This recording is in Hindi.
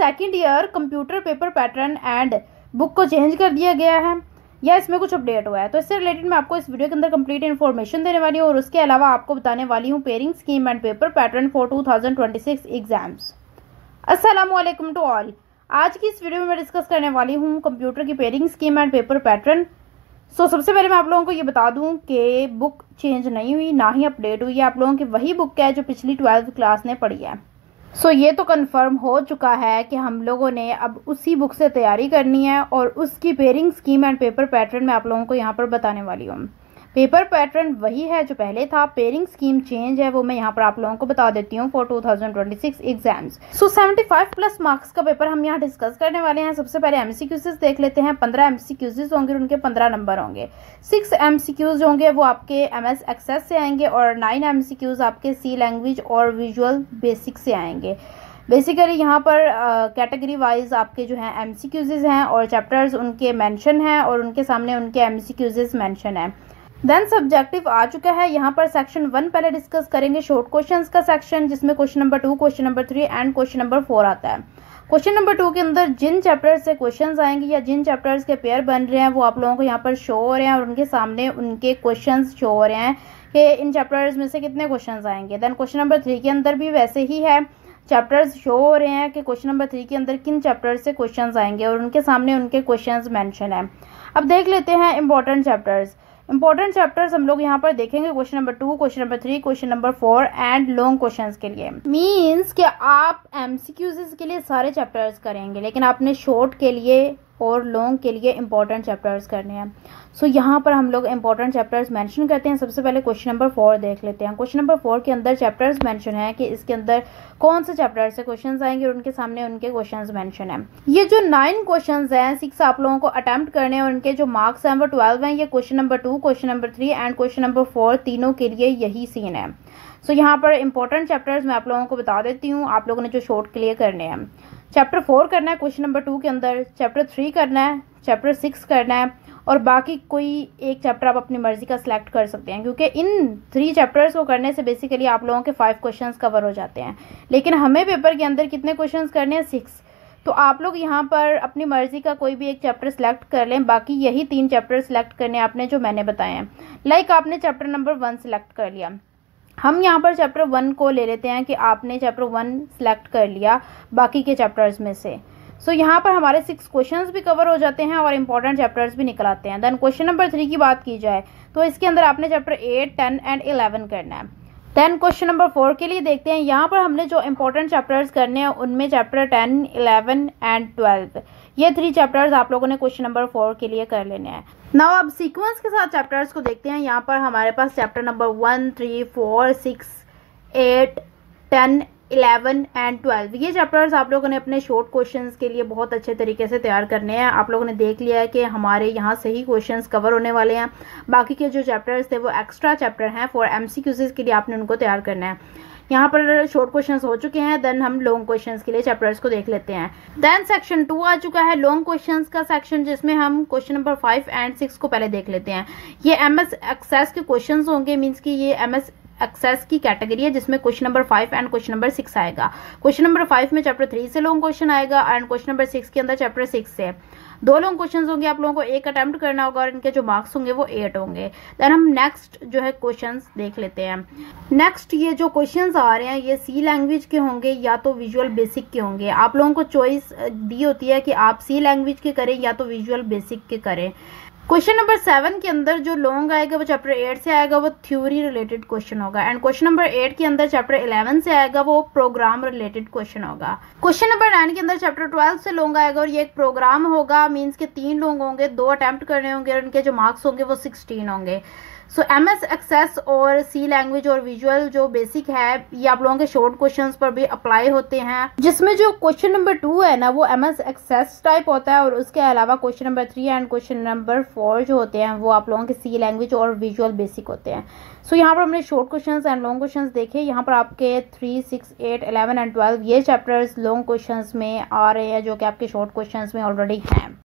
Second year computer paper pattern and book को चेंज कर दिया गया है या इसमें कुछ अपडेट हुआ है। तो इससे रिलेटेड मैं आपको इस वीडियो के अंदर कंप्लीट इन्फॉर्मेशन देने वाली हूँ और उसके अलावा आपको बताने वाली हूँ pairing scheme and paper pattern for 2026 exams. अस्सलाम वालेकुम टू ऑल। आज की इस वीडियो में मैं डिस्कस करने वाली हूँ कंप्यूटर की pairing scheme and paper pattern. सबसे पहले मैं आप लोगों को ये बता दूं कि बुक चेंज नहीं हुई, ना ही अपडेट हुई है। आप लोगों की वही बुक है जो पिछली 12th क्लास ने पढ़ी है। ये तो कंफर्म हो चुका है कि हम लोगों ने अब उसी बुक से तैयारी करनी है और उसकी pairing scheme and paper pattern मैं आप लोगों को यहाँ पर बताने वाली हूँ। पेपर पैटर्न वही है जो पहले था, पेयरिंग स्कीम चेंज है, वो मैं यहाँ पर आप लोगों को बता देती हूँ फॉर 2026 एग्जाम्स। 75 प्लस मार्क्स का पेपर हम यहाँ डिस्कस करने वाले हैं। सबसे पहले एमसीक्यूज देख लेते हैं। 15 एमसीक्यूज होंगे, उनके 15 नंबर होंगे। 6 एमसीक्यूज होंगे वो आपके एमएस एक्सेस से आएंगे और 9 एमसीक्यूज आपके सी लैंग्वेज और विजुअल बेसिक से आएंगे। बेसिकली यहाँ पर कैटेगरी वाइज आपके जो हैं एमसीक्यूज हैं और चैप्टर्स उनके मेंशन हैं और उनके सामने उनके एमसीक्यूज मेंशन है। देन सब्जेक्टिव आ चुका है। यहाँ पर सेक्शन 1 पहले डिस्कस करेंगे, शॉर्ट क्वेश्चंस का सेक्शन, जिसमें question number 2, question number 3 and question number 4 आता है। क्वेश्चन नंबर 2 के अंदर जिन चैप्टर्स से क्वेश्चंस आएंगे या जिन चैप्टर्स के पेयर बन रहे हैं वो आप लोगों को यहाँ पर शो हो रहे हैं और उनके सामने उनके क्वेश्चंस शो हो रहे हैं कि इन चैप्टर्स में से कितने क्वेश्चंस आएंगे। देन क्वेश्चन नंबर 3 के अंदर भी वैसे ही है, चैप्टर्स शो हो रहे हैं कि क्वेश्चन नंबर 3 के अंदर किन चैप्टर्स से क्वेश्चंस आएंगे और उनके सामने उनके क्वेश्चंस मेंशन है। अब देख लेते हैं इंपॉर्टेंट चैप्टर्स। इंपॉर्टेंट चैप्टर्स हम लोग यहाँ पर देखेंगे question number 2, question number 3, question number 4 and long questions के लिए। मींस कि आप एमसीक्यूज के लिए सारे चैप्टर्स करेंगे लेकिन आपने शॉर्ट के लिए और लॉन्ग के लिए इंपॉर्टेंट चैप्टर्स करने हैं। यहाँ पर हम लोग इंपॉर्टेंट चैप्टर्स मेंशन करते हैं। सबसे पहले क्वेश्चन नंबर 4 देख लेते हैं। क्वेश्चन नंबर 4 के अंदर चैप्टर्स मेंशन है कि इसके अंदर कौन से चैप्टर से क्वेश्चंस आएंगे और उनके सामने उनके क्वेश्चंस मेंशन है। ये जो 9 क्वेश्चंस हैं, 6 आप लोगों को अटेम्प्ट करने हैं और उनके जो मार्क्स हैं वो 12 हैं। ये question number 2, question number 3 and question number 4 तीनों के लिए यही सीन है। यहाँ पर इंपॉर्टेंट चैप्टर्स मैं आप लोगों को बता देती हूँ, आप लोगों ने जो शॉर्ट क्लियर करने हैं। चैप्टर 4 करना है क्वेश्चन नंबर 2 के अंदर, चैप्टर 3 करना है, चैप्टर 6 करना है और बाकी कोई एक चैप्टर आप अपनी मर्जी का सिलेक्ट कर सकते हैं क्योंकि इन 3 चैप्टर्स को करने से बेसिकली आप लोगों के 5 क्वेश्चंस कवर हो जाते हैं। लेकिन हमें पेपर के अंदर कितने क्वेश्चंस करने हैं? 6। तो आप लोग यहाँ पर अपनी मर्जी का कोई भी एक चैप्टर सिलेक्ट कर लें, बाकी यही 3 चैप्टर सिलेक्ट करने आपने जो मैंने बताए हैं। लाइक आपने चैप्टर नंबर 1 सिलेक्ट कर लिया, हम यहाँ पर चैप्टर 1 को ले लेते हैं कि आपने चैप्टर 1 सिलेक्ट कर लिया बाकी के चैप्टर्स में से। यहाँ पर हमारे 6 क्वेश्चंस भी कवर हो जाते हैं और इंपॉर्टेंट चैप्टर्स भी निकल आते हैं। देन क्वेश्चन नंबर 3 की बात की जाए तो इसके अंदर आपने चैप्टर 8, 10 एंड 11 करना है। देन क्वेश्चन नंबर 4 के लिए देखते हैं, यहाँ पर हमने जो इंपॉर्टेंट चैप्टर्स करने हैं उनमें चैप्टर 10, 11 एंड 12 ये 3 चैप्टर्स आप लोगों ने क्वेश्चन नंबर 4 के लिए कर लेने हैं। नाउ अब सीक्वेंस के साथ चैप्टर्स को देखते हैं। यहाँ पर हमारे पास चैप्टर नंबर 1, 3, 4, 6, 8, 10, 11 एंड 12 ये चैप्टर्स आप लोगों ने अपने शॉर्ट क्वेश्चंस के लिए बहुत अच्छे तरीके से तैयार करने हैं। आप लोगों ने देख लिया है कि हमारे यहाँ से ही क्वेश्चंस कवर होने वाले हैं, बाकी के जो चैप्टर्स थे वो एक्स्ट्रा चैप्टर हैं फॉर एमसीक्यूज के लिए आपने उनको तैयार करना है। यहाँ पर शॉर्ट क्वेश्चंस हो चुके हैं। देन हम लॉन्ग क्वेश्चंस के लिए चैप्टर्स को देख लेते हैं। देन सेक्शन 2 आ चुका है, लॉन्ग क्वेश्चंस का सेक्शन, जिसमें हम क्वेश्चन नंबर 5 एंड 6 को पहले देख लेते हैं। ये एमएस एक्सेस के क्वेश्चंस होंगे, मींस कि ये एमएस एक्सेस की कैटेगरी है जिसमें question number 5 and question number 6 आएगा। क्वेश्चन नंबर 5 में चैप्टर 3 से लॉन्ग क्वेश्चन आएगा एंड क्वेश्चन नंबर 6 के अंदर चैप्टर 6 से 2 लॉन्ग क्वेश्चंस होंगे। आप लोगों को एक अटेम्प्ट करना होगा और इनके जो मार्क्स होंगे वो 8 होंगे। देन हम नेक्स्ट जो है क्वेश्चंस देख लेते हैं। नेक्स्ट ये जो क्वेश्चंस आ रहे हैं ये सी लैंग्वेज के होंगे या तो विजुअल बेसिक के होंगे। आप लोगों को चॉइस दी होती है कि आप सी लैंग्वेज के करें या तो विजुअल बेसिक के करें। क्वेश्चन नंबर 7 के अंदर जो लॉन्ग आएगा वो चैप्टर 8 से आएगा, वो थ्योरी रिलेटेड क्वेश्चन होगा एंड क्वेश्चन नंबर 8 के अंदर चैप्टर 11 से आएगा, वो प्रोग्राम रिलेटेड क्वेश्चन होगा। क्वेश्चन नंबर 9 के अंदर चैप्टर 12 से लॉन्ग आएगा और ये एक प्रोग्राम होगा, मींस के 3 लॉन्ग होंगे, 2 अटेम्प्ट करने होंगे और इनके जो मार्क्स होंगे वो 16 होंगे। एमएस एक्सेस और सी लैंग्वेज और विजुअल जो बेसिक है ये आप लोगों के शॉर्ट क्वेश्चंस पर भी अप्लाई होते हैं, जिसमें जो क्वेश्चन नंबर 2 है ना वो एमएस एक्सेस टाइप होता है और उसके अलावा question number 3 and question number 4 जो होते हैं वो आप लोगों के सी लैंग्वेज और विजुअल बेसिक होते हैं। यहाँ पर हमने short questions and long questions देखे। यहाँ पर आपके 3, 6, 8, 11 एंड 12 ये चैप्टर्स लॉन्ग क्वेश्चंस में आ रहे हैं जो कि आपके शॉर्ट क्वेश्चंस में ऑलरेडी हैं।